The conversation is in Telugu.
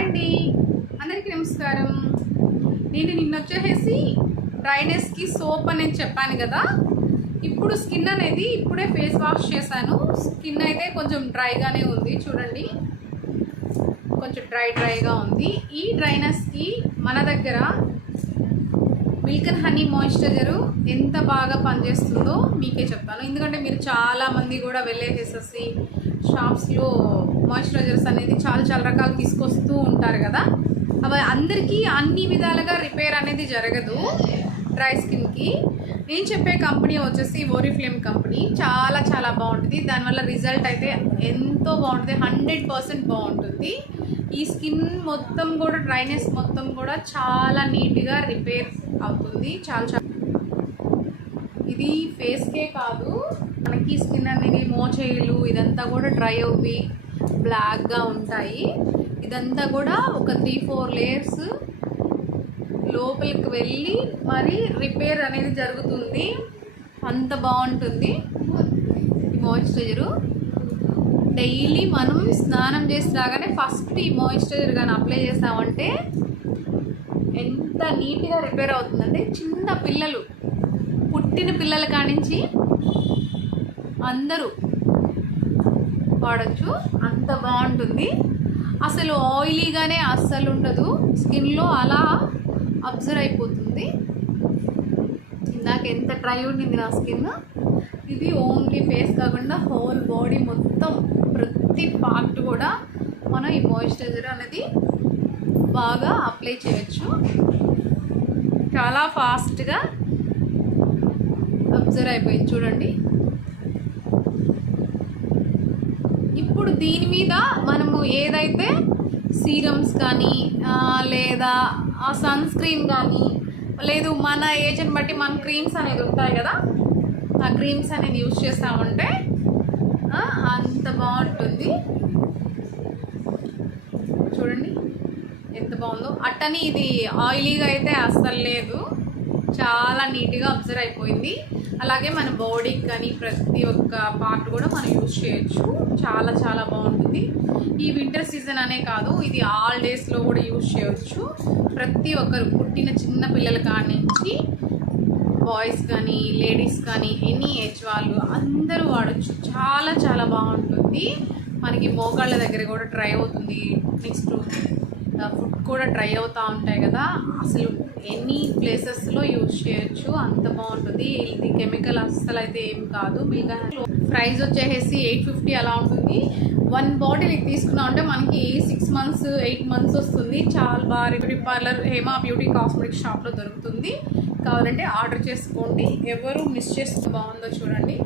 హాయ్ అండి, అందరికీ నమస్కారం. నేను నిన్న వచ్చేసి డ్రైనెస్కి సోప్ అనేది చెప్పాను కదా. ఇప్పుడు స్కిన్ అనేది ఇప్పుడే ఫేస్ వాష్ చేశాను. స్కిన్ అయితే కొంచెం డ్రైగానే ఉంది, చూడండి కొంచెం డ్రైగా ఉంది. ఈ డ్రైనెస్కి మన దగ్గర మిల్క్ అండ్ హనీ మాయిశ్చరైజరు ఎంత బాగా పనిచేస్తుందో మీకే చెప్తాను. ఎందుకంటే మీరు చాలామంది కూడా వెళ్ళేసేసి షాప్స్లో మాయిశ్చరైజర్స్ అనేది చాలా రకాలు తీసుకొస్తూ ఉంటారు కదా. అవి అందరికీ అన్ని విధాలుగా రిపేర్ అనేది జరగదు. డ్రై స్కిన్కి నేను చెప్పే కంపెనీ వచ్చేసి ఓరిఫ్లేమ్ కంపెనీ. చాలా బాగుంటుంది. దానివల్ల రిజల్ట్ అయితే ఎంతో బాగుంటుంది, 100% బాగుంటుంది. ఈ స్కిన్ మొత్తం కూడా డ్రైనెస్ మొత్తం కూడా చాలా నీట్గా రిపేర్ అవుతుంది. చాలా ఇది ఫేస్కే కాదు, మనకి స్కిన్ అనేది మోచేయులు ఇదంతా కూడా డ్రై అవ్వి బ్లాక్గా ఉంటాయి. ఇదంతా కూడా ఒక 3-4 లేయర్స్ లోపలికి వెళ్ళి మరి రిపేర్ అనేది జరుగుతుంది. అంత బాగుంటుంది ఈ మాయిశ్చరైజరు. డైలీ మనం స్నానం చేసి రాగానే ఫస్ట్ ఈ మాయిశ్చరైజర్ కానీ అప్లై చేస్తామంటే ఎంత నీట్గా రిపేర్ అవుతుందంటే చిన్న పిల్లలు, పుట్టిన పిల్లల కానించి అందరూ వాడచ్చు, అంత బాగుంటుంది. అసలు ఆయిలీగానే అస్సలు ఉండదు, స్కిన్లో అలా అబ్జర్వ్ అయిపోతుంది. ఇందాక ఎంత డ్రై ఉండింది నా స్కిన్. ఇది ఓన్లీ ఫేస్ కాకుండా హోల్ బాడీ మొత్తం ప్రతి పార్ట్ కూడా మనం ఈ మాయిశ్చరైజర్ అనేది బాగా అప్లై చేయొచ్చు. చాలా ఫాస్ట్గా అబ్జర్వ్ అయిపోయింది, చూడండి. ఇప్పుడు దీని మీద మనము ఏదైతే సీరమ్స్ కానీ లేదా సన్ స్క్రీన్ కానీ లేదు మన ఏజ్ని బట్టి మన క్రీమ్స్ అనేది ఉంటాయి కదా, ఆ క్రీమ్స్ అనేది యూజ్ చేస్తామంటే అంత బాగుంటుంది. చూడండి ఎంత బాగుందో. అట్టని ఇది ఆయిలీగా అయితే అస్సలు లేదు, చాలా నీట్గా అబ్జర్వ్ అయిపోయింది. అలాగే మన బాడీకి కానీ ప్రతి ఒక్క పార్ట్ కూడా మనం యూజ్ చేయొచ్చు. చాలా బాగుంటుంది. ఈ వింటర్ సీజన్ అనే కాదు, ఇది ఆల్ డేస్లో కూడా యూజ్ చేయొచ్చు. ప్రతి ఒక్కరు పుట్టిన చిన్న పిల్లల కాడి నుంచి బాయ్స్ కానీ లేడీస్ కానీ ఎనీ ఏజ్ వాళ్ళు అందరూ వాడచ్చు. చాలా బాగుంటుంది. మనకి మోకాళ్ళ దగ్గర కూడా డ్రై అవుతుంది, నెక్స్ట్ ఫుడ్ కూడా డ్రై అవుతూ ఉంటాయి కదా, అసలు ఎనీ ప్లేసెస్లో యూజ్ చేయొచ్చు, అంత బాగుంటుంది. ఇది కెమికల్ అస్సలు అయితే ఏం కాదు. మీకు ప్రైస్ వచ్చేసి 850 అలా ఉంటుంది. 1 బాటిల్ ఇది తీసుకున్నామంటే మనకి 6 months 8 months వస్తుంది. చాలా బాగా beauty parlour Hema beauty cosmetic షాప్లో దొరుకుతుంది. కావాలంటే ఆర్డర్ చేసుకోండి, ఎవరు మిస్ చేస్తే బాగుందో చూడండి.